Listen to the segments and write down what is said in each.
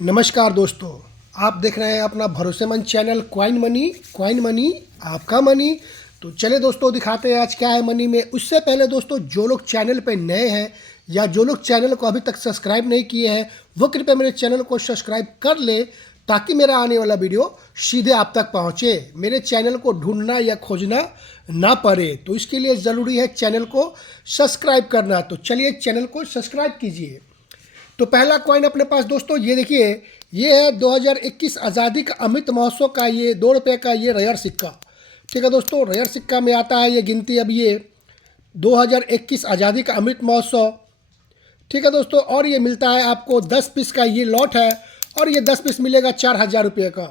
नमस्कार दोस्तों, आप देख रहे हैं अपना भरोसेमंद चैनल क्वाइन मनी आपका मनी। तो चले दोस्तों, दिखाते हैं आज क्या है मनी में। उससे पहले दोस्तों, जो लोग चैनल पे नए हैं या जो लोग चैनल को अभी तक सब्सक्राइब नहीं किए हैं, वो कृपया मेरे चैनल को सब्सक्राइब कर ले ताकि मेरा आने वाला वीडियो सीधे आप तक पहुंचे, मेरे चैनल को ढूंढना या खोजना ना पड़े। तो इसके लिए ज़रूरी है चैनल को सब्सक्राइब करना। तो चलिए चैनल को सब्सक्राइब कीजिए। तो पहला कॉइन अपने पास दोस्तों ये देखिए, ये है 2021 आज़ादी का अमृत महोत्सव का ये 2 रुपये का ये रेयर सिक्का। ठीक है दोस्तों, रेयर सिक्का में आता है ये गिनती। अब ये 2021 आज़ादी का अमृत महोत्सव, ठीक है दोस्तों। और ये मिलता है आपको 10 पीस का ये लॉट है, और ये 10 पीस मिलेगा 4000 रुपये का।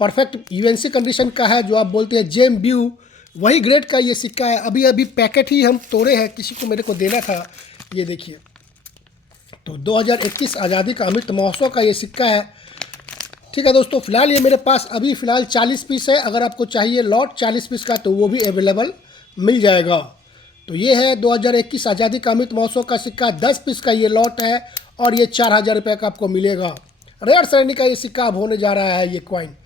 परफेक्ट यूएनसी कंडीशन का है, जो आप बोलते हैं जेम ब्यू, वही ग्रेड का ये सिक्का है। अभी अभी पैकेट ही हम तोड़े हैं, किसी को मेरे को देना था। ये देखिए, तो 2021 आज़ादी का अमृत महोत्सव का ये सिक्का है। ठीक है दोस्तों, फिलहाल ये मेरे पास अभी फ़िलहाल 40 पीस है। अगर आपको चाहिए लॉट 40 पीस का तो वो भी अवेलेबल मिल जाएगा। तो ये है 2021 आज़ादी का अमृत महोत्सव का सिक्का, 10 पीस का ये लॉट है, और ये 4000 रुपये का आपको मिलेगा। रेयर श्रेणी का ये सिक्का अब होने जा रहा है ये कॉइन।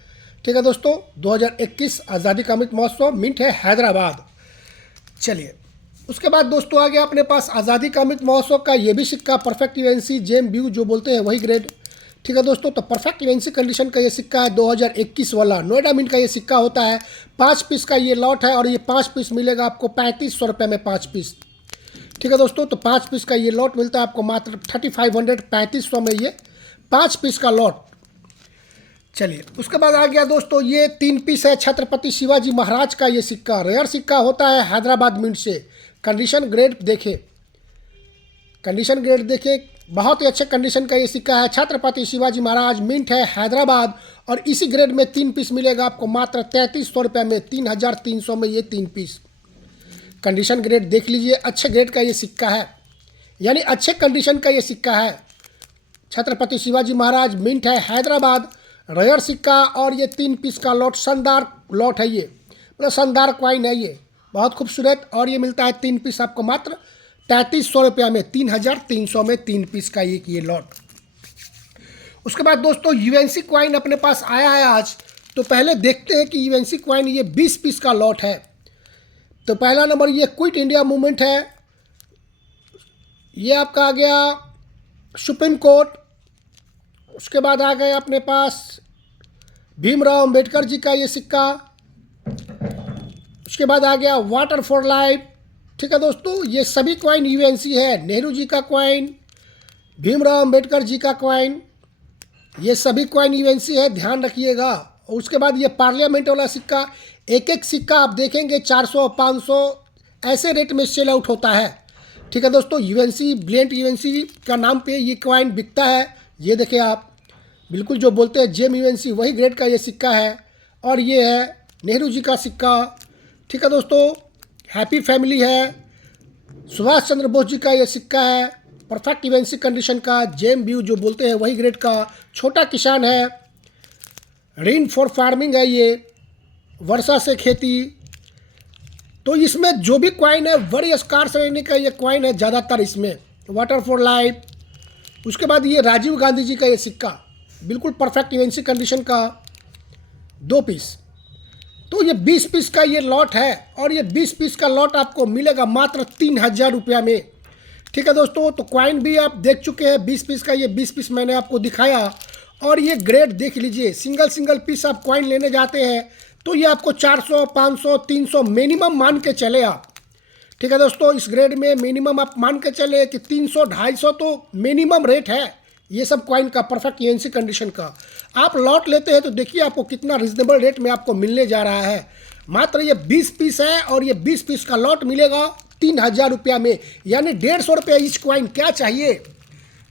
ठीक है दोस्तों, 2021 आज़ादी का अमृत महोत्सव, मिंट है हैदराबाद। चलिए, उसके बाद दोस्तों आ गया अपने पास आज़ादी का अमृत महोत्सव का ये भी सिक्का, परफेक्ट यूएनसी जेम ब्यू जो बोलते हैं वही ग्रेड। ठीक है दोस्तों, तो परफेक्ट यूएनसी कंडीशन का ये सिक्का है 2021 वाला, नोएडा मिंट का ये सिक्का होता है। 5 पीस का ये लॉट है, और ये 5 पीस मिलेगा आपको 3500 रुपये में 5 पीस। ठीक है दोस्तों, तो 5 पीस का ये लॉट मिलता है आपको मात्र 3500, 3500 में ये 5 पीस का लॉट। चलिए, उसके बाद आ गया दोस्तों ये 3 पीस है छत्रपति शिवाजी महाराज का ये सिक्का, रेयर सिक्का होता है हैदराबाद मिंट से। कंडीशन ग्रेड देखे, कंडीशन ग्रेड देखे, बहुत ही अच्छे कंडीशन का ये सिक्का है। छत्रपति शिवाजी महाराज, मिंट है हैदराबाद, और इसी ग्रेड में 3 पीस मिलेगा आपको मात्र 3300 रुपये में, 3300 में ये 3 पीस। कंडीशन ग्रेड देख लीजिए, अच्छे ग्रेड का ये सिक्का है, यानी अच्छे कंडीशन का ये सिक्का है। छत्रपति शिवाजी महाराज, मिंट है हैदराबाद, रेयर सिक्का, और ये 3 पीस का लॉट, शानदार लॉट है ये, मतलब शानदार कॉइन है ये, बहुत खूबसूरत। और ये मिलता है 3 पीस आपको मात्र 3300 रुपये में, 3300 में 3 पीस का ये लॉट। उसके बाद दोस्तों यूएनसी कॉइन अपने पास आया है आज। तो पहले देखते हैं कि यूएनसी कॉइन ये 20 पीस का लॉट है। तो पहला नंबर ये क्विट इंडिया मूवमेंट है, ये आपका आ गया सुप्रीम कोर्ट। उसके बाद आ गए अपने पास भीमराव अंबेडकर जी का ये सिक्का। उसके बाद आ गया वाटर फॉर लाइफ। ठीक है दोस्तों, ये सभी कॉइन यूएनसी है। नेहरू जी का कॉइन, भीमराव अंबेडकर जी का कॉइन, ये सभी कॉइन यूएनसी है, ध्यान रखिएगा। और उसके बाद ये पार्लियामेंट वाला सिक्का, एक एक सिक्का आप देखेंगे 400 500 ऐसे रेट में सेल आउट होता है। ठीक है दोस्तों, यूएनसी ब्रिलियंट यूएनसी का नाम पे ये कॉइन बिकता है। ये देखें आप, बिल्कुल जो बोलते हैं जेम यूएनसी वही ग्रेड का ये सिक्का है। और ये है नेहरू जी का सिक्का। ठीक है दोस्तों, हैप्पी फैमिली है, सुभाष चंद्र बोस जी का ये सिक्का है, परफेक्ट यूएनसी कंडीशन का, जेम ब्यू जो बोलते हैं वही ग्रेड का। छोटा किसान है, रेन फॉर फार्मिंग है ये, वर्षा से खेती। तो इसमें जो भी कॉइन है बड़ी स्कार श्रेणी का ये कॉइन है ज़्यादातर इसमें, वाटर फॉर लाइफ। उसके बाद ये राजीव गांधी जी का ये सिक्का, बिल्कुल परफेक्ट यूएनसी कंडीशन का, 2 पीस। तो ये 20 पीस का ये लॉट है, और ये 20 पीस का लॉट आपको मिलेगा मात्र 3000 रुपया में। ठीक है दोस्तों, तो कॉइन भी आप देख चुके हैं 20 पीस का, ये 20 पीस मैंने आपको दिखाया। और ये ग्रेड देख लीजिए, सिंगल सिंगल पीस आप कॉइन लेने जाते हैं तो ये आपको 400 500 300 मिनिमम मान के चले आप। ठीक है दोस्तों, इस ग्रेड में मिनिमम आप मान के चले कि 300 250 तो मिनिमम रेट है ये सब कॉइन का, परफेक्ट यूएनसी कंडीशन का। आप लॉट लेते हैं तो देखिए आपको कितना रिजनेबल रेट में आपको मिलने जा रहा है। मात्र ये 20 पीस है, और ये 20 पीस का लॉट मिलेगा 3000 रुपया में, यानी 150 रुपये ईच कॉइन। क्या चाहिए,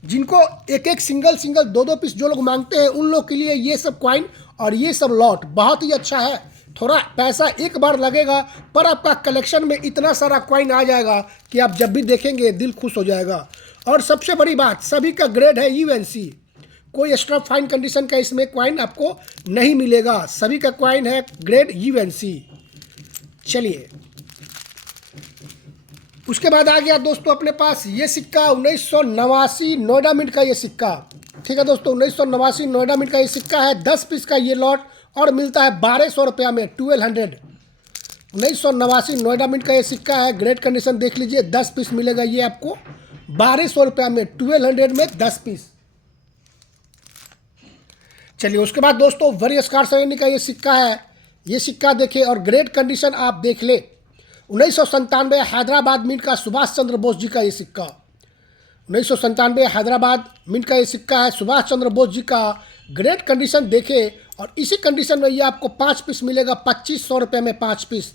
जिनको एक एक सिंगल सिंगल 2-2 पीस जो लोग मांगते हैं उन लोग के लिए ये सब कॉइन और ये सब लॉट बहुत ही अच्छा है। थोड़ा पैसा एक बार लगेगा, पर आपका कलेक्शन में इतना सारा कॉइन आ जाएगा कि आप जब भी देखेंगे दिल खुश हो जाएगा। और सबसे बड़ी बात, सभी का ग्रेड है यूएनसी, कोई एक्स्ट्रा फाइन कंडीशन का इसमें कॉइन आपको नहीं मिलेगा, सभी का कॉइन है ग्रेड यूएनसी। चलिए, उसके बाद आ गया दोस्तों अपने पास ये सिक्का 1989 नोएडा मिंट का ये सिक्का। ठीक है दोस्तों, 1989 नोएडा मिंट का ये सिक्का है, 10 पीस का ये लॉट और मिलता है 1200 रुपया में, 1200। 1989 नोएडा मिंट का ये सिक्का है, ग्रेट कंडीशन देख लीजिए, 10 पीस मिलेगा ये आपको 1200 रुपया में, 1200 में 10 पीस। चलिए उसके बाद दोस्तों वरी स्कार श्रेणी का ये सिक्का है, ये सिक्का देखिए और ग्रेट कंडीशन आप देख ले, 1997 हैदराबाद मिंट का सुभाष चंद्र बोस जी का ये सिक्का, 1997 हैदराबाद मिंट का ये सिक्का है, सुभाष चंद्र बोस जी का, ग्रेट कंडीशन देखे और इसी कंडीशन में ये आपको 5 पीस मिलेगा 2500 रुपये में 5 पीस।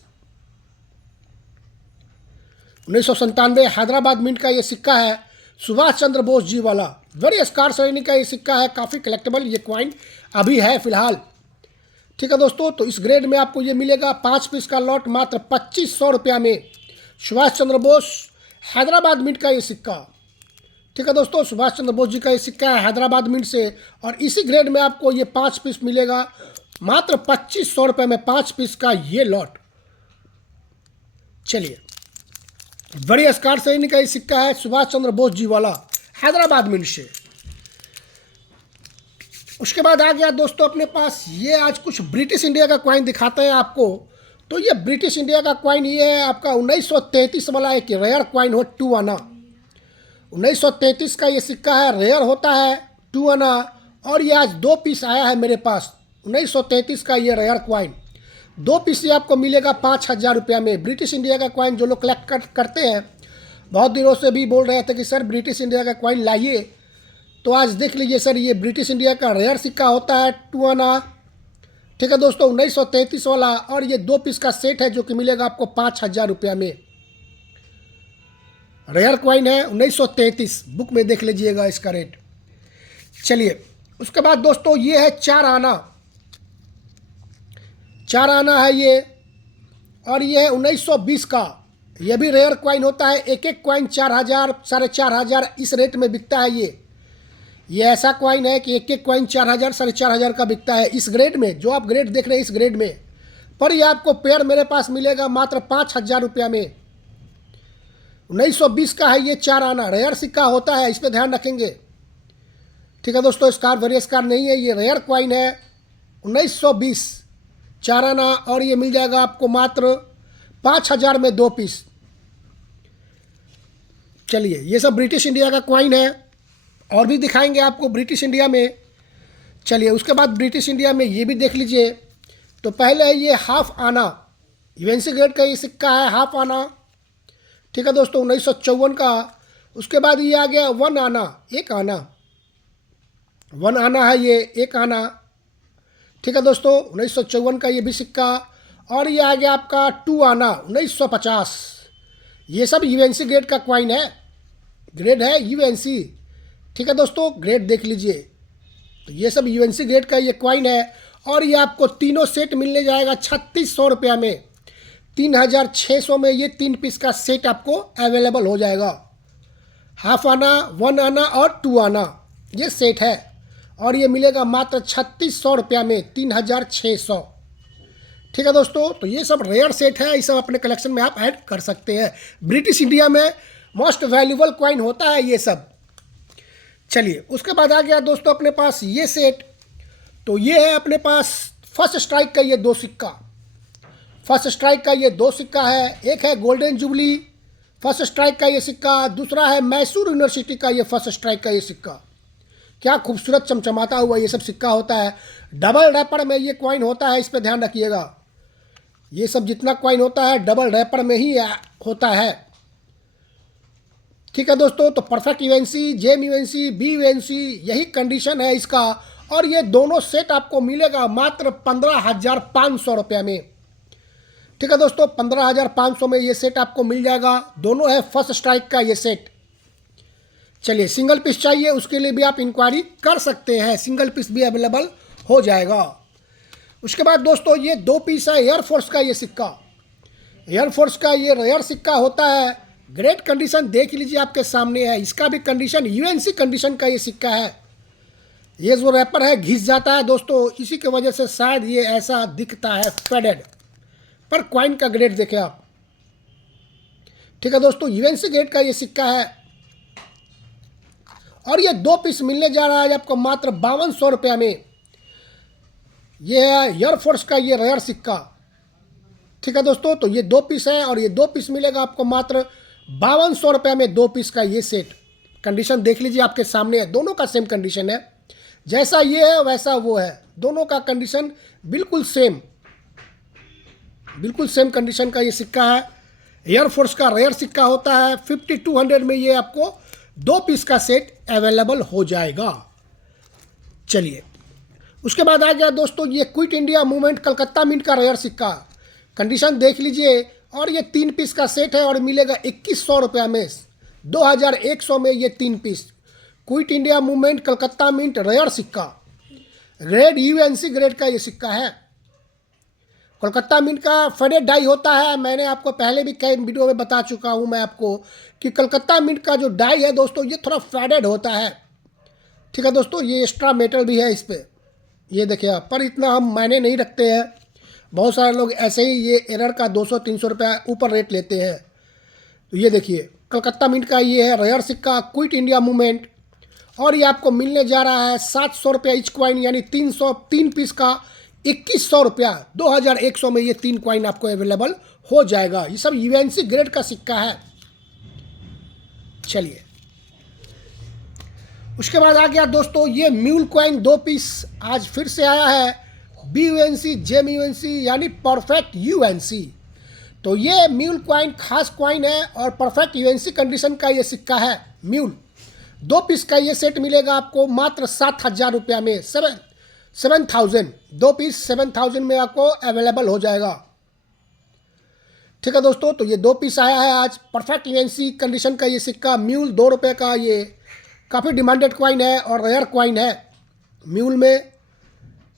1997 हैदराबाद मिंट का ये सिक्का है, सुभाष चंद्र बोस जी वाला, वेरी स्कार श्रेणी का ये सिक्का है, काफ़ी कलेक्टेबल ये क्वाइन अभी है फिलहाल। ठीक है दोस्तों, तो इस ग्रेड में आपको ये मिलेगा 5 पीस का लॉट मात्र 2500 रुपया में, सुभाष चंद्र बोस हैदराबाद मिंट का ये सिक्का। ठीक है दोस्तों, सुभाष चंद्र बोस जी का ये सिक्का है हैदराबाद मिंट से और इसी ग्रेड में आपको ये 5 पीस मिलेगा मात्र 2500 रुपये में, 5 पीस का ये लॉट। चलिए बड़ी स्कार श्रेणी का ये सिक्का है, सुभाष चंद्र बोस जी वाला, हैदराबाद मिंट से। उसके बाद आ गया दोस्तों अपने पास ये, आज कुछ ब्रिटिश इंडिया का क्वाइन दिखाते हैं आपको। तो ये ब्रिटिश इंडिया का क्वाइन ये है आपका 1933 वाला एक रेयर क्वाइन हो, 2 आना। 1933 का ये सिक्का है, रेयर होता है 2 आना और ये आज 2 पीस आया है मेरे पास। 1933 का ये रेयर क्वाइन 2 पीस ये आपको मिलेगा 5000 रुपया में। ब्रिटिश इंडिया का क्वाइन जो लोग कलेक्ट करते हैं, बहुत दिनों से भी बोल रहे थे कि सर ब्रिटिश इंडिया का क्वाइन लाइए, तो आज देख लीजिए सर, ये ब्रिटिश इंडिया का रेयर सिक्का होता है 2 आना। ठीक है दोस्तों, 1933 वाला और ये 2 पीस का सेट है जो कि मिलेगा आपको 5000 रुपया में। रेयर क्वाइन है 1933, बुक में देख लीजिएगा इसका रेट। चलिए उसके बाद दोस्तों ये है 4 आना, 4 आना है ये और ये है 1920 का, ये भी रेयर क्वाइन होता है। एक एक क्वाइन 4000 4500 इस रेट में बिकता है ये ऐसा क्वाइन है कि एक एक क्वाइन 4000 4500 का बिकता है इस ग्रेड में, जो आप ग्रेड देख रहे हैं इस ग्रेड में। पर ये आपको पेयर मेरे पास मिलेगा मात्र 5000 रुपया में। 1920 का है ये 4 आना, रेयर सिक्का होता है, इस पर ध्यान रखेंगे। ठीक है दोस्तों, स्कार वेरियस स्कार नहीं है, ये रेयर क्वाइन है 1920 4 आना और ये मिल जाएगा आपको मात्र 5000 में 2 पीस। चलिए ये सब ब्रिटिश इंडिया का क्वाइन है, और भी दिखाएंगे आपको ब्रिटिश इंडिया में। चलिए उसके बाद ब्रिटिश इंडिया में ये भी देख लीजिए। तो पहले है ये हाफ आना, यूएनसी ग्रेड का ये सिक्का है, हाफ आना। ठीक है दोस्तों, 1954 का। उसके बाद ये आ गया 1 आना, 1 आना, 1 आना है ये, 1 आना। ठीक है दोस्तों, 1954 का ये भी सिक्का। और ये आ गया आपका 2 आना 1950। ये सब यूएनसी ग्रेड का क्वाइन है, ग्रेड है यूएनसी। ठीक है दोस्तों, ग्रेड देख लीजिए। तो ये सब यूएनसी ग्रेड का ये क्वाइन है और ये आपको तीनों सेट मिलने जाएगा 3600 रुपया में। 3600 में ये 3 पीस का सेट आपको अवेलेबल हो जाएगा। हाफ आना, 1 आना और 2 आना ये सेट है और ये मिलेगा मात्र 3600 रुपया में, 3600। ठीक है दोस्तों, तो ये सब रेयर सेट है, ये सब अपने कलेक्शन में आप ऐड कर सकते हैं। ब्रिटिश इंडिया में मोस्ट वैल्यूबल क्वाइन होता है ये सब। चलिए उसके बाद आ गया दोस्तों अपने पास ये सेट। तो ये है अपने पास फर्स्ट स्ट्राइक का ये 2 सिक्का, फर्स्ट स्ट्राइक का ये 2 सिक्का है। एक है गोल्डन जुबली फर्स्ट स्ट्राइक का ये सिक्का, दूसरा है मैसूर यूनिवर्सिटी का ये फर्स्ट स्ट्राइक का ये सिक्का। क्या खूबसूरत चमचमाता हुआ ये सब सिक्का होता है। डबल रैपर में ये कॉइन होता है, इस पर ध्यान रखिएगा। ये सब जितना कॉइन होता है डबल रैपर में ही होता है। ठीक है दोस्तों, तो perfect UNC, gem UNC, B UNC यही कंडीशन है इसका। और ये दोनों सेट आपको मिलेगा मात्र 15500 रुपया में। ठीक है दोस्तों, 15500 में ये सेट आपको मिल जाएगा। दोनों है फर्स्ट स्ट्राइक का ये सेट। चलिए सिंगल पीस चाहिए उसके लिए भी आप इंक्वायरी कर सकते हैं, सिंगल पीस भी अवेलेबल हो जाएगा। उसके बाद दोस्तों ये 2 पीस है एयरफोर्स का ये सिक्का। एयरफोर्स का ये रेयर सिक्का होता है, ग्रेट कंडीशन देख लीजिए आपके सामने है। इसका भी कंडीशन यूएनसी कंडीशन का ये सिक्का है। ये जो रैपर है घिस जाता है दोस्तों, इसी की वजह से शायद ये ऐसा दिखता है फेडेड, पर क्वाइन का ग्रेड देखें आप। ठीक है दोस्तों, यूएनसी ग्रेड का ये सिक्का है और ये 2 पीस मिलने जा रहा है आपको मात्र 5200 रुपया में। ये है एयरफोर्स का ये रेयर सिक्का, ठीक है दोस्तों। तो ये 2 पीस है और ये 2 पीस मिलेगा आपको मात्र 5200 रुपये में 2 पीस का ये सेट। कंडीशन देख लीजिए आपके सामने है, दोनों का सेम कंडीशन है, जैसा ये है वैसा वो है, दोनों का कंडीशन बिल्कुल सेम, बिल्कुल सेम कंडीशन का ये सिक्का है। एयरफोर्स का रेयर सिक्का होता है। 5200 में ये आपको 2 पीस का सेट अवेलेबल हो जाएगा। चलिए उसके बाद आ गया दोस्तों ये quit India movement Calcutta mint का रेयर सिक्का। कंडीशन देख लीजिए, और ये 3 पीस का सेट है और मिलेगा 2100 रुपया में। 2100 में ये 3 piece quit India movement Calcutta mint rare सिक्का, ग्रेड यूएनसी ग्रेड का ये सिक्का है। कोलकाता मिंट का फेडेड डाई होता है। मैंने आपको पहले भी कई वीडियो में बता चुका हूँ मैं आपको कि कलकत्ता मिंट का जो डाई है दोस्तों ये थोड़ा फेडेड होता है, ठीक है दोस्तों। ये एक्स्ट्रा मेटल भी है इस पर, ये देखिए आप, पर इतना हम मायने नहीं रखते हैं। बहुत सारे लोग ऐसे ही ये एरर का 200-300 रुपया ऊपर रेट लेते हैं। तो ये देखिए कलकत्ता मिंट का ये है रेयर सिक्का क्विट इंडिया मूवमेंट, और ये आपको मिलने जा रहा है 700 रुपया इच क्वाइन, यानी 3 पीस का 2100 रुपया। 2100 में ये 3 क्वाइन आपको अवेलेबल हो जाएगा। ये सब यूएनसी ग्रेड का सिक्का है। चलिए उसके बाद आ गया दोस्तों ये म्यूल क्वाइन 2 पीस, आज फिर से आया है। BUNC जेम यूएनसी यानी परफेक्ट यूएनसी। तो ये म्यूल क्वाइन खास क्वाइन है और परफेक्ट यूएनसी कंडीशन का ये सिक्का है म्यूल। 2 पीस का ये सेट मिलेगा आपको मात्र 7000 रुपया में। 7000 2 पीस 7000 में आपको अवेलेबल हो जाएगा, ठीक है दोस्तों। तो ये 2 पीस आया है आज, परफेक्ट यूएनसी कंडीशन का ये सिक्का म्यूल 2 रुपये का। ये काफ़ी डिमांडेड क्वाइन है और रेयर क्वाइन है। म्यूल में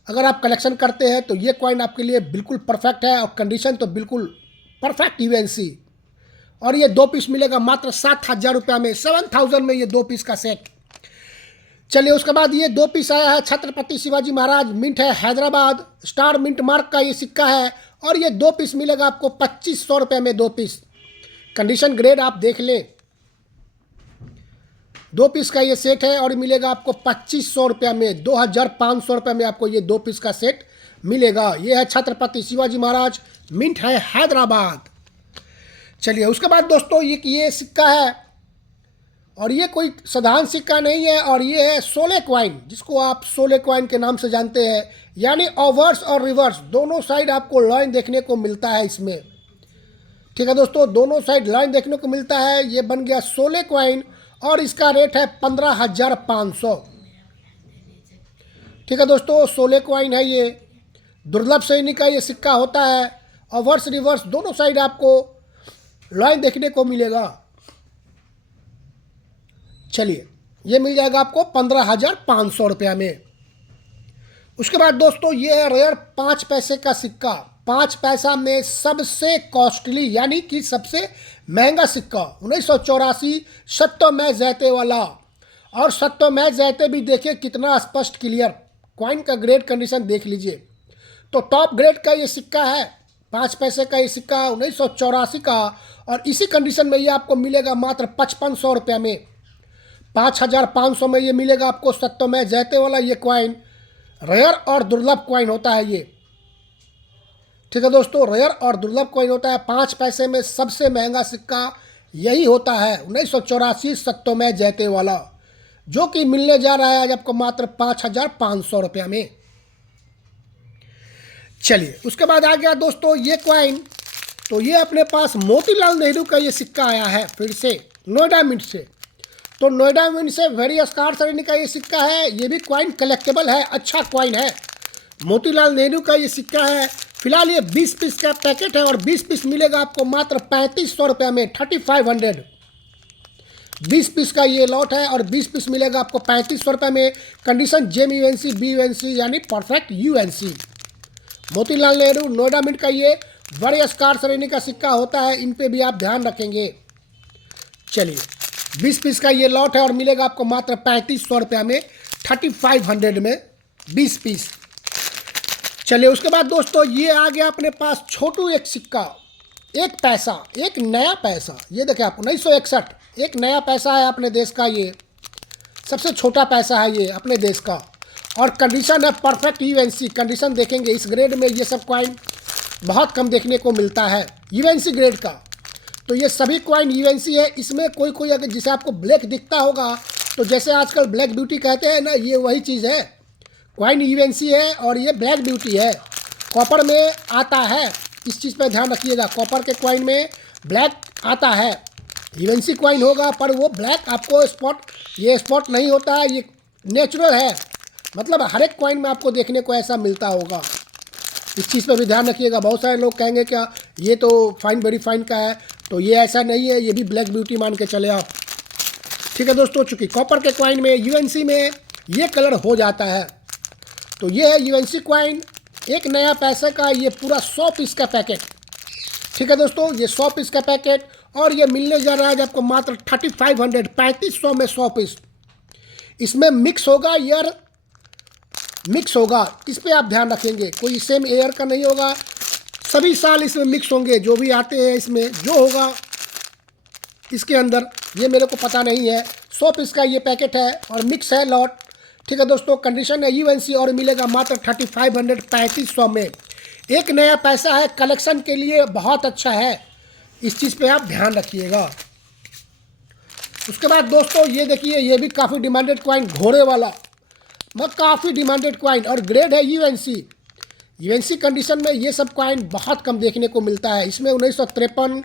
अगर आप कलेक्शन करते हैं तो ये क्वाइन आपके लिए बिल्कुल परफेक्ट है, और कंडीशन तो बिल्कुल परफेक्ट यूएनसी। और ये 2 पीस मिलेगा मात्र 7000 रुपया में। 7000 में ये 2 पीस का सेट। चलिए उसके बाद ये 2 पीस आया है छत्रपति शिवाजी महाराज मिंट है हैदराबाद, स्टार मिंट मार्क का ये सिक्का है, और ये 2 पीस मिलेगा आपको 2500 रुपये में 2 पीस। कंडीशन ग्रेड आप देख लें, 2 पीस का ये सेट है और मिलेगा आपको 2500 रुपया में। 2500 रुपये में आपको ये 2 पीस का सेट मिलेगा। ये है छत्रपति शिवाजी महाराज मिंट है हैदराबाद। चलिए उसके बाद दोस्तों ये सिक्का है, और ये कोई साधारण सिक्का नहीं है, और ये है सोले क्वाइन, जिसको आप सोले क्वाइन के नाम से जानते हैं। यानी ओवर्स और रिवर्स दोनों साइड आपको लाइन देखने को मिलता है इसमें, ठीक है दोस्तों। दोनों साइड लाइन देखने को मिलता है। ये बन गया सोले क्वाइन और इसका रेट है 15500, ठीक है दोस्तों। सोले क्वाइन है ये, दुर्लभ श्रेणी का ये सिक्का होता है। ओवर्स रिवर्स दोनों साइड आपको लाइन देखने को मिलेगा। चलिए ये मिल जाएगा आपको 15500 रुपया में। उसके बाद दोस्तों ये है रेयर 5 पैसे का सिक्का। 5 पैसा में सबसे कॉस्टली यानी कि सबसे महंगा सिक्का 1984 सत्यमेव जयते वाला। और सत्यमेव जयते भी देखिए कितना स्पष्ट क्लियर, क्वाइन का ग्रेड कंडीशन देख लीजिए। तो टॉप ग्रेड का ये सिक्का है, 5 पैसे का ये सिक्का 1984 का, और इसी कंडीशन में ये आपको मिलेगा मात्र 5500 रुपया में। 5500 में ये मिलेगा आपको सत्यमेव जयते वाला ये क्वाइन। रेयर और दुर्लभ क्वाइन होता है ये, ठीक है दोस्तों। रेयर और दुर्लभ क्वाइन होता है। 5 पैसे में सबसे महंगा सिक्का यही होता है 1984 सत्यमेव जयते वाला, जो कि मिलने जा रहा है आज आपको मात्र 5500 रुपया में। चलिए उसके बाद आ गया दोस्तों ये क्वाइन। तो ये अपने पास मोतीलाल नेहरू का ये सिक्का आया है फिर से नोएडा मिंट से। तो नोएडा मिंट से वेरी स्कार श्रेणी का ये सिक्का है। ये भी क्वाइन कलेक्टेबल है, अच्छा क्वाइन है। मोतीलाल नेहरू का ये सिक्का है। फिलहाल ये 20 पीस का पैकेट है और 20 पीस मिलेगा आपको मात्र 3500 रुपया में, 3500। 20 पीस का ये लॉट है और 20 पीस मिलेगा आपको 3500 रुपये में। कंडीशन जेम यूएनसी BUNC यानी perfect UNC. Motilal Nehru Noida mint का ये बड़े स्कार श्रेणी का सिक्का होता है, इन पे भी आप ध्यान रखेंगे। चलिए 20 पीस का ये लॉट है और मिलेगा आपको मात्र 3500 रुपया में, 3500 में 20 पीस। चलिए उसके बाद दोस्तों ये आ गया अपने पास छोटू एक सिक्का, 1 पैसा, एक नया पैसा। ये देखिए आप 1961 एक नया पैसा है अपने देश का। ये सबसे छोटा पैसा है ये अपने देश का, और कंडीशन है परफेक्ट यूएनसी कंडीशन। देखेंगे इस ग्रेड में ये सब कॉइन बहुत कम देखने को मिलता है यूएनसी ग्रेड का। तो ये सभी कॉइन यूएनसी है। इसमें कोई कोई अगर जिसे आपको ब्लैक दिखता होगा, तो जैसे आजकल ब्लैक ब्यूटी कहते हैं ना, ये वही चीज़ है। कॉइन यूएनसी है और ये ब्लैक ब्यूटी है, कॉपर में आता है। इस चीज़ पर ध्यान रखिएगा, कॉपर के कॉइन में ब्लैक आता है। यूएनसी कॉइन होगा पर वो ब्लैक आपको ये स्पॉट नहीं होता है, ये नेचुरल है। मतलब हर एक कॉइन में आपको देखने को ऐसा मिलता होगा। इस चीज़ पर भी ध्यान रखिएगा। बहुत सारे लोग कहेंगे क्या ये तो फाइन वेरी फाइन का है, तो ये ऐसा नहीं है, ये भी ब्लैक ब्यूटी मान के चले आप। ठीक है दोस्तों, चूँकि कॉपर के कॉइन में यूएनसी में ये कलर हो जाता है। तो ये है यूएनसी कॉइन, एक नया पैसे का ये पूरा 100 पीस का पैकेट। ठीक है दोस्तों, ये 100 पीस का पैकेट, और ये मिलने जा रहा है आपको मात्र 3500 3500 में 100 पीस। इसमें मिक्स होगा, ईयर मिक्स होगा, इस पे आप ध्यान रखेंगे। कोई सेम एयर का नहीं होगा, सभी साल इसमें मिक्स होंगे। जो भी आते हैं इसमें जो होगा इसके अंदर, ये मेरे को पता नहीं है। 100 पीस का ये पैकेट है और मिक्स है लॉट। ठीक है दोस्तों, कंडीशन है यूएनसी और मिलेगा मात्र 3500 3500 में। एक नया पैसा है, कलेक्शन के लिए बहुत अच्छा है, इस चीज़ पे आप ध्यान रखिएगा। उसके बाद दोस्तों ये देखिए, ये भी काफ़ी डिमांडेड कॉइन, घोड़े वाला, काफ़ी डिमांडेड कॉइन और ग्रेड है यूएनसी। यूएनसी कंडीशन में ये सब कॉइन बहुत कम देखने को मिलता है। इसमें 1953,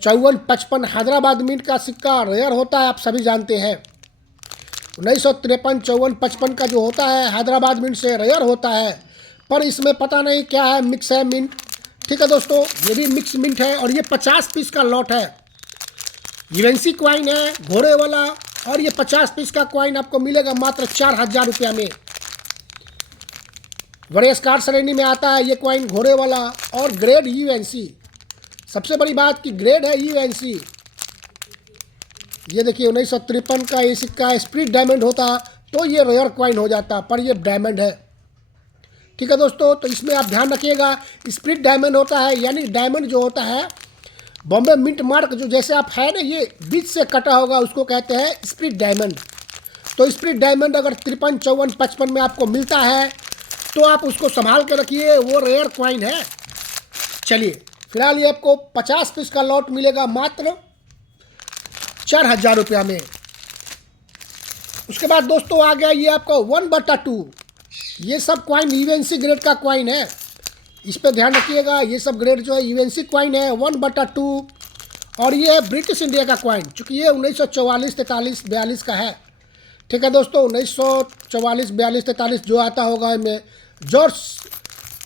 54, 55 हैदराबाद मिंट का सिक्का रेयर होता है, आप सभी जानते हैं। 1953, 54, 55 का जो होता है हैदराबाद मिंट से रेयर होता है, पर इसमें पता नहीं क्या है, मिक्स है मिंट। ठीक है दोस्तों, ये भी मिक्स मिंट है और ये 50 पीस का लॉट है। यूएनसी कॉइन है घोड़े वाला, और ये 50 पीस का कॉइन आपको मिलेगा मात्र 4000 रुपया में। बड़े स्टार श्रेणी में आता है ये कॉइन घोड़े वाला, और ग्रेड यूएनसी। सबसे बड़ी बात कि ग्रेड है यूएनसी। ये देखिए 1953 का ये सिक्का स्प्लिट डायमंड होता तो ये रेयर कॉइन हो जाता, पर ये डायमंड है। ठीक है दोस्तों, तो इसमें आप ध्यान रखिएगा, स्प्लिट डायमंड होता है, यानी डायमंड जो होता है बॉम्बे मिंट मार्क जो जैसे आप है ना, ये बीच से कटा होगा, उसको कहते हैं स्प्लिट डायमंड। तो स्प्लिट डायमंड अगर 53, 54, 55 में आपको मिलता है तो आप उसको संभाल के रखिए, वो रेयर कॉइन है। चलिए, फिलहाल ये आपको 50 पीस का लॉट मिलेगा मात्र 4000 रुपया में। उसके बाद दोस्तों आ गया ये आपका 1/2। ये सब कॉइन यूएनसी ग्रेड का कॉइन है, इस पर ध्यान रखिएगा। ये सब ग्रेड जो है यूएनसी कॉइन है 1/2, और ये है ब्रिटिश इंडिया का कॉइन, चूँकि ये 1944, 43, 42 का है। ठीक है दोस्तों, 1944, 42, 43 जो आता होगा इनमें जॉर्ज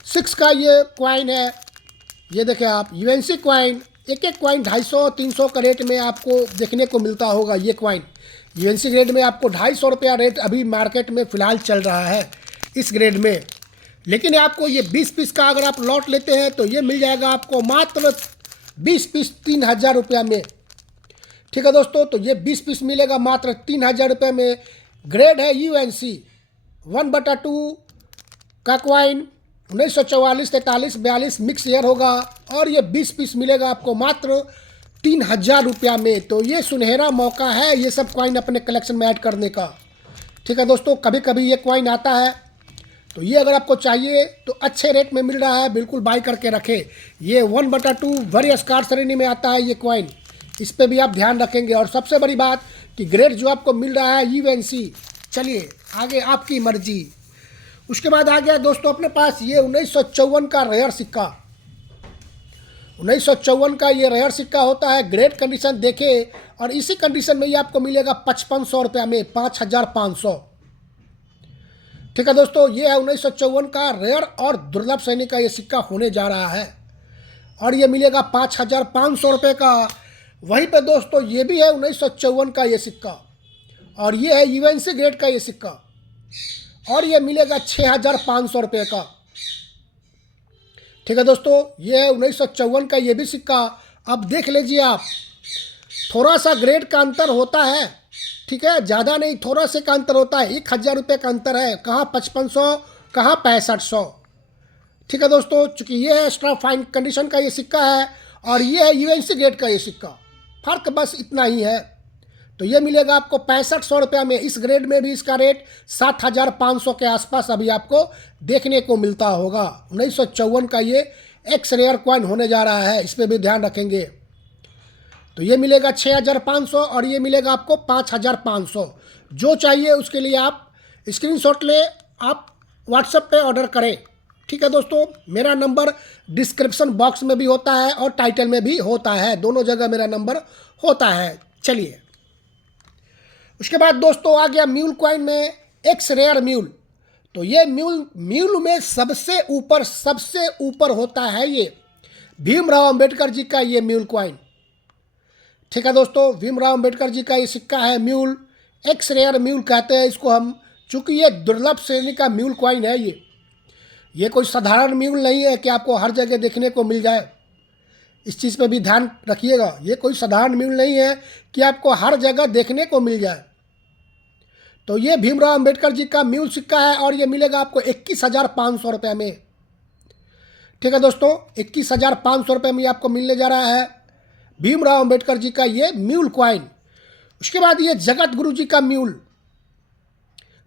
6 का ये कॉइन है। ये देखें आप, यूएनसी कॉइन, एक एक कॉइन 250, 300 का रेट में आपको देखने को मिलता होगा। ये कॉइन यूएनसी ग्रेड में आपको 250 रुपया रेट अभी मार्केट में फ़िलहाल चल रहा है इस ग्रेड में। लेकिन आपको ये 20 पीस का अगर आप लॉट लेते हैं तो ये मिल जाएगा आपको मात्र 20 पीस 3000 रुपया में। ठीक है दोस्तों, तो ये 20 पीस मिलेगा मात्र 3000 रुपये में। ग्रेड है यूएनसी 1/2 का कॉइन, 1944, 43, 42 मिक्स ईयर होगा, और ये 20 पीस मिलेगा आपको मात्र 3000 रुपया में। तो ये सुनहरा मौका है ये सब कॉइन अपने कलेक्शन में ऐड करने का। ठीक है दोस्तों, कभी कभी ये कॉइन आता है, तो ये अगर आपको चाहिए तो अच्छे रेट में मिल रहा है, बिल्कुल बाई करके रखें। ये 1/2 वेरी स्कार श्रेणी में आता है ये कॉइन, इस पर भी आप ध्यान रखेंगे। और सबसे बड़ी बात कि ग्रेड जो आपको मिल रहा है यूएनसी। चलिए आगे आपकी मर्जी। उसके बाद आ गया दोस्तों अपने पास ये 1954 का रेयर सिक्का। 1954 का ये रेयर सिक्का होता है, ग्रेड कंडीशन देखे, और इसी कंडीशन में ये आपको मिलेगा 5500 रुपया में, 5500। ठीक है दोस्तों, ये है 1954 का रेयर और दुर्लभ श्रेणी का ये सिक्का होने जा रहा है, और ये मिलेगा 5500 रुपये का। वहीं पे दोस्तों ये भी है 1954 का ये सिक्का, और ये है यूएनसी ग्रेड का ये सिक्का, और ये मिलेगा 6500 रुपये का। ठीक है दोस्तों, ये है 1954 का ये भी सिक्का। अब देख लीजिए आप, थोड़ा सा ग्रेड का अंतर होता है, ठीक है, ज़्यादा नहीं, थोड़ा से का अंतर होता है, 1000 रुपये का अंतर है, कहाँ 5500, कहाँ 6500। ठीक है दोस्तों, चूँकि ये है एक्स्ट्रा फाइन कंडीशन का ये सिक्का है, और ये है यूएनसी ग्रेड का ये सिक्का, फ़र्क बस इतना ही है। तो ये मिलेगा आपको 6500 रुपया में। इस ग्रेड में भी इसका रेट 7500 के आसपास अभी आपको देखने को मिलता होगा। 1954 का ये एक्स रेयर कॉइन होने जा रहा है, इस पर भी ध्यान रखेंगे। तो ये मिलेगा 6500 और ये मिलेगा आपको 5500। जो चाहिए उसके लिए आप स्क्रीनशॉट ले, आप व्हाट्सएप पे ऑर्डर करें। ठीक है दोस्तों, मेरा नंबर डिस्क्रिप्शन बॉक्स में भी होता है और टाइटल में भी होता है, दोनों जगह मेरा नंबर होता है। चलिए, उसके बाद दोस्तों आ गया म्यूल कॉइन में एक्स रेयर म्यूल। तो ये म्यूल में सबसे ऊपर होता है ये भीमराव अंबेडकर जी का ये म्यूल कॉइन। ठीक है दोस्तों, भीमराव अंबेडकर जी का ये सिक्का है म्यूल, एक्स रेयर म्यूल कहते हैं इसको हम, चूँकि ये दुर्लभ श्रेणी का म्यूल कॉइन है। ये कोई साधारण म्यूल नहीं है कि आपको हर जगह देखने को मिल जाए। इस चीज़ पे भी ध्यान रखिएगा, ये कोई साधारण म्यूल नहीं है कि आपको हर जगह देखने को मिल जाए। तो ये भीमराव अंबेडकर जी का म्यूल सिक्का है और ये मिलेगा आपको 21,500 रुपये में। ठीक है दोस्तों, 21,500 रुपये में आपको मिलने जा रहा है भीमराव अंबेडकर जी का ये म्यूल कॉइन। उसके बाद ये जगत गुरु जी का म्यूल।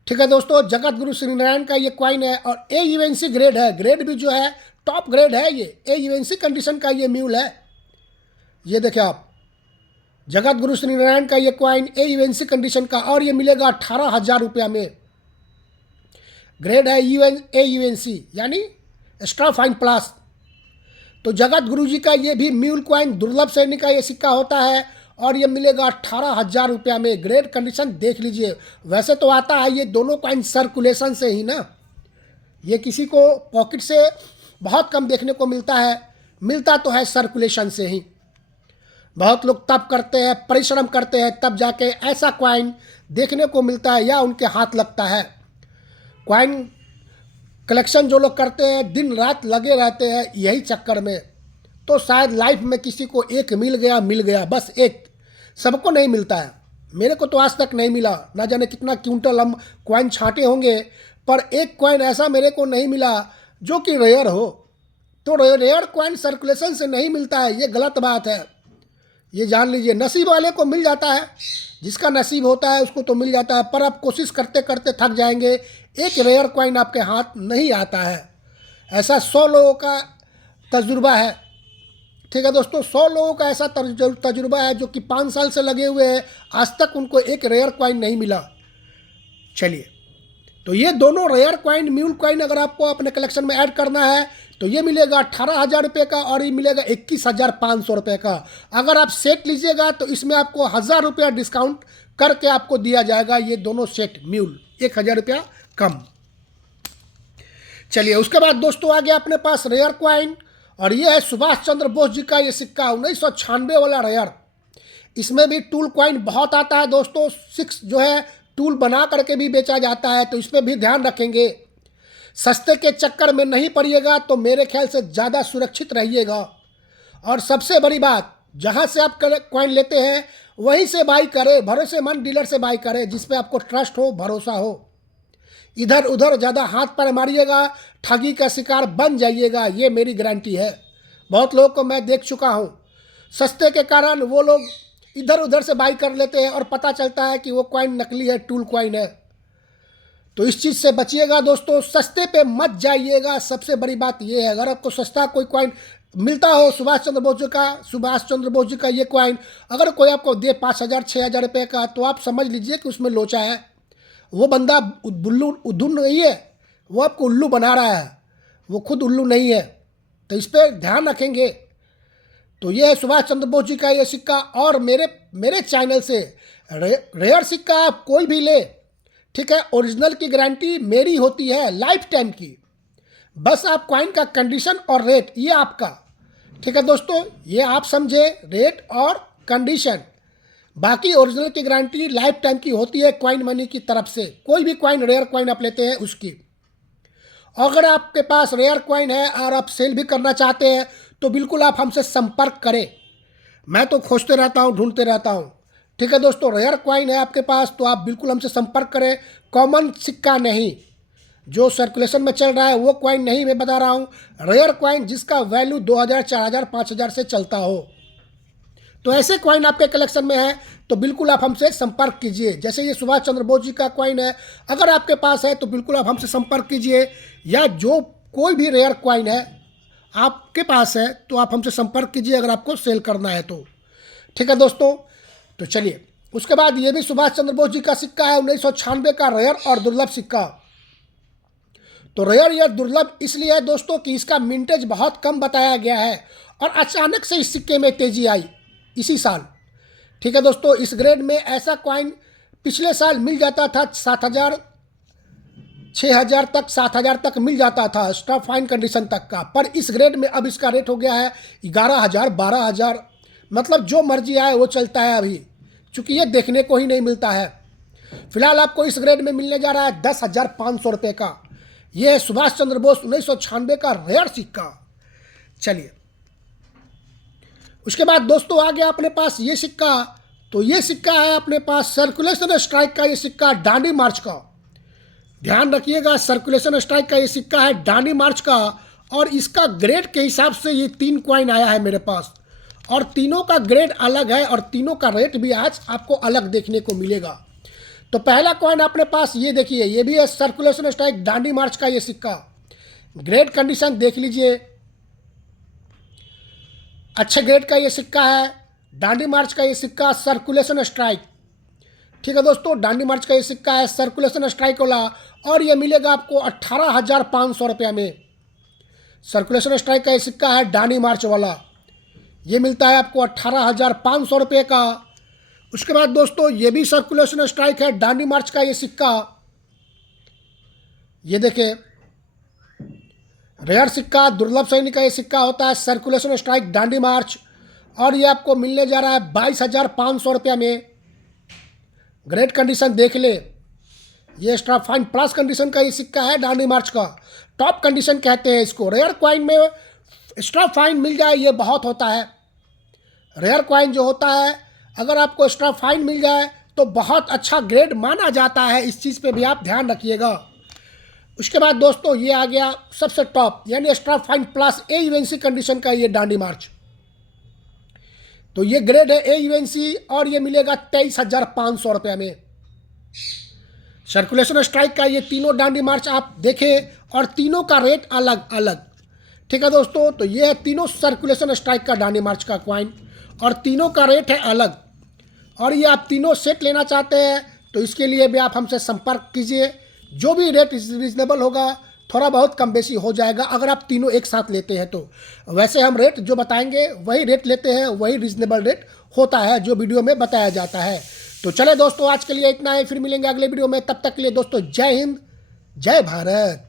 ठीक है दोस्तों, जगत गुरु श्री नारायण का ये कॉइन है और AUNC ग्रेड है, ग्रेड भी जो है टॉप ग्रेड है। ये AUNC कंडीशन का ये म्यूल है। ये देखिए आप, जगत गुरु श्री नारायण का ये कॉइन AUNC कंडीशन का और ये मिलेगा 18,000 रुपया में। ग्रेड है AUNC यानी एक्स्ट्रा फाइन प्लस। तो जगत गुरु जी का ये भी म्यूल कॉइन दुर्लभ श्रेणी का ये सिक्का होता है और ये मिलेगा 18,000 रुपया में। ग्रेड कंडीशन देख लीजिए। वैसे तो आता है ये दोनों कॉइन सर्कुलेशन से ही ना, ये किसी को पॉकेट से बहुत कम देखने को मिलता है, मिलता तो है सर्कुलेशन से ही। बहुत लोग तप करते हैं, परिश्रम करते हैं, तब जाके ऐसा कॉइन देखने को मिलता है या उनके हाथ लगता है। कॉइन कलेक्शन जो लोग करते हैं दिन रात लगे रहते हैं यही चक्कर में, तो शायद लाइफ में किसी को एक मिल गया बस एक, सबको नहीं मिलता है। मेरे को तो आज तक नहीं मिला, ना जाने कितना क्विंटल हम कॉइन छांटे होंगे, पर एक कॉइन ऐसा मेरे को नहीं मिला जो कि रेयर हो। तो रेयर कॉइन सर्कुलेशन से नहीं मिलता है, ये गलत बात है, ये जान लीजिए। नसीब वाले को मिल जाता है, जिसका नसीब होता है उसको तो मिल जाता है, पर आप कोशिश करते करते थक जाएंगे, एक रेयर कॉइन आपके हाथ नहीं आता है। ऐसा 100 लोगों का तजुर्बा है। ठीक है दोस्तों, 100 लोगों का ऐसा तजुर्बा है जो कि 5 साल से लगे हुए हैं, आज तक उनको एक रेयर कॉइन नहीं मिला। चलिए, तो ये दोनों रेयर कॉइन म्यूल कॉइन अगर आपको अपने कलेक्शन में ऐड करना है तो ये मिलेगा 18,000 रुपये का और ये मिलेगा 21,500 रुपये का। अगर आप सेट लीजिएगा तो इसमें आपको 1,000 रुपया डिस्काउंट करके आपको दिया जाएगा ये दोनों सेट म्यूल, 1,000 रुपया कम। चलिए, उसके बाद दोस्तों आ गया अपने पास रेयर कॉइन और ये है सुभाष चंद्र बोस जी का ये सिक्का 1996 वाला रेयर। इसमें भी टूल कॉइन बहुत आता है दोस्तों, 6 जो है टूल बना करके भी बेचा जाता है, तो इस पर भी ध्यान रखेंगे। सस्ते के चक्कर में नहीं पड़िएगा तो मेरे ख्याल से ज़्यादा सुरक्षित रहिएगा। और सबसे बड़ी बात, जहाँ से आप कॉइन लेते हैं वहीं से बाई करें, भरोसेमंद डीलर से बाई करें जिस पे आपको ट्रस्ट हो, भरोसा हो। इधर उधर ज़्यादा हाथ पैर मारिएगा, ठगी का शिकार बन जाइएगा, ये मेरी गारंटी है। बहुत लोगों को मैं देख चुका हूँ, सस्ते के कारण वो लोग इधर उधर से बाई कर लेते हैं और पता चलता है कि वो कॉइन नकली है, टूल कॉइन है। तो इस चीज़ से बचिएगा दोस्तों, सस्ते पे मत जाइएगा। सबसे बड़ी बात ये है, अगर आपको सस्ता कोई कॉइन मिलता हो सुभाष चंद्र बोस जी का ये कॉइन अगर कोई आपको दे 5,000 6,000 रुपये का, तो आप समझ लीजिए कि उसमें लोचा है। वो बंदा उद्दू नहीं है, वो आपको उल्लू बना रहा है, वो खुद उल्लू नहीं है। तो इस पर ध्यान रखेंगे। तो ये है सुभाष चंद्र बोस जी का ये सिक्का। और मेरे चैनल से रेयर सिक्का आप कोई भी ले, ठीक है, ओरिजिनल की गारंटी मेरी होती है लाइफ टाइम की। बस आप कॉइन का कंडीशन और रेट ये आपका, ठीक है दोस्तों, ये आप समझे, रेट और कंडीशन। बाकी ओरिजिनल की गारंटी लाइफ टाइम की होती है कॉइन मनी की तरफ से। कोई भी कॉइन रेयर कॉइन आप लेते हैं उसकी। अगर आपके पास रेयर कॉइन है और आप सेल भी करना चाहते हैं तो बिल्कुल आप हमसे संपर्क करें। मैं तो खोजते रहता हूँ, ढूंढते रहता हूँ। ठीक है दोस्तों, रेयर कॉइन है आपके पास तो आप बिल्कुल हमसे संपर्क करें। कॉमन सिक्का नहीं, जो सर्कुलेशन में चल रहा है वो कॉइन नहीं मैं बता रहा हूँ। रेयर कॉइन जिसका वैल्यू 2,000 4,000 5,000 से चलता हो, तो ऐसे कॉइन आपके कलेक्शन में है तो बिल्कुल आप हमसे संपर्क कीजिए। जैसे ये सुभाष चंद्र बोस जी का कॉइन है, अगर आपके पास है तो बिल्कुल आप हमसे संपर्क कीजिए, या जो कोई भी रेयर कॉइन है आपके पास है तो आप हमसे संपर्क कीजिए अगर आपको सेल करना है तो। ठीक है दोस्तों, तो चलिए उसके बाद ये भी सुभाष चंद्र बोस जी का सिक्का है 1996 का रेयर और दुर्लभ सिक्का। तो रेयर या दुर्लभ इसलिए है दोस्तों कि इसका मिंटेज बहुत कम बताया गया है और अचानक से इस सिक्के में तेजी आई इसी साल। ठीक है दोस्तों, इस ग्रेड में ऐसा कॉइन पिछले साल मिल जाता था 7,000 6,000 तक 7,000 तक मिल जाता था स्टॉप फाइन कंडीशन तक का, पर इस ग्रेड में अब इसका रेट हो गया है 11,000 12,000, मतलब जो मर्जी आए वो चलता है अभी, चूँकि ये देखने को ही नहीं मिलता है। फिलहाल आपको इस ग्रेड में मिलने जा रहा है 10,500 रुपये का। ये है सुभाष चंद्र बोस 1996 का रेयर सिक्का। चलिए उसके बाद दोस्तों आ गया अपने पास ये सिक्का। तो ये सिक्का है अपने पास सर्कुलेशन स्ट्राइक का, ये सिक्का डांडी मार्च का। ध्यान रखिएगा, सर्कुलेशन स्ट्राइक का ये सिक्का है डांडी मार्च का, और इसका ग्रेड के हिसाब से ये 3 कॉइन आया है मेरे पास, और तीनों का ग्रेड अलग है और तीनों का रेट भी आज आपको अलग देखने को मिलेगा। तो पहला कॉइन अपने पास ये देखिए, ये भी है सर्कुलेशन स्ट्राइक डांडी मार्च का ये सिक्का। ग्रेड कंडीशन देख लीजिए, अच्छे ग्रेड का ये सिक्का है। डांडी मार्च का ये सिक्का सर्कुलेशन स्ट्राइक। ठीक है दोस्तों, डांडी मार्च का ये सिक्का है सर्कुलेशन स्ट्राइक वाला, और ये मिलेगा आपको 18,500 रुपये में। सर्कुलेशन स्ट्राइक का ये सिक्का है डांडी मार्च वाला, ये मिलता है आपको 18,500 रुपये का। उसके बाद दोस्तों ये भी सर्कुलेशन स्ट्राइक है डांडी मार्च का ये सिक्का। ये देखिए रेयर सिक्का दुर्लभ श्रेणी का ये सिक्का होता है सर्कुलेशन स्ट्राइक डांडी मार्च, और ये आपको मिलने जा रहा है 22,500 रुपये में। ग्रेड कंडीशन देख ले, ये एक्स्ट्रा फाइन प्लस कंडीशन का ये सिक्का है डांडी मार्च का। टॉप कंडीशन कहते हैं इसको। रेयर कॉइन में एक्स्ट्रा फाइन मिल जाए ये बहुत होता है। रेयर कॉइन जो होता है अगर आपको एक्स्ट्रा फाइन मिल जाए तो बहुत अच्छा ग्रेड माना जाता है, इस चीज़ पे भी आप ध्यान रखिएगा। उसके बाद दोस्तों ये आ गया सबसे टॉप, यानी एक्स्ट्रा फाइन प्लस ए यूएनसी कंडीशन का ये डांडी मार्च। तो ये ग्रेड है ए यूएनसी, और ये मिलेगा 23,500 रुपये में। सर्कुलेशन स्ट्राइक का ये तीनों डांडी मार्च आप देखें, और तीनों का रेट अलग अलग। ठीक है दोस्तों, तो ये है तीनों सर्कुलेशन स्ट्राइक का डांडी मार्च का कॉइन, और तीनों का रेट है अलग। और ये आप तीनों सेट लेना चाहते हैं तो इसके लिए भी आप हमसे संपर्क कीजिए, जो भी रेट रिजनेबल होगा, थोड़ा बहुत कम बेसी हो जाएगा अगर आप तीनों एक साथ लेते हैं तो। वैसे हम रेट जो बताएंगे वही रेट लेते हैं, वही रिजनेबल रेट होता है जो वीडियो में बताया जाता है। तो चले दोस्तों आज के लिए इतना ही, फिर मिलेंगे अगले वीडियो में। तब तक के लिए दोस्तों जय हिंद, जय भारत।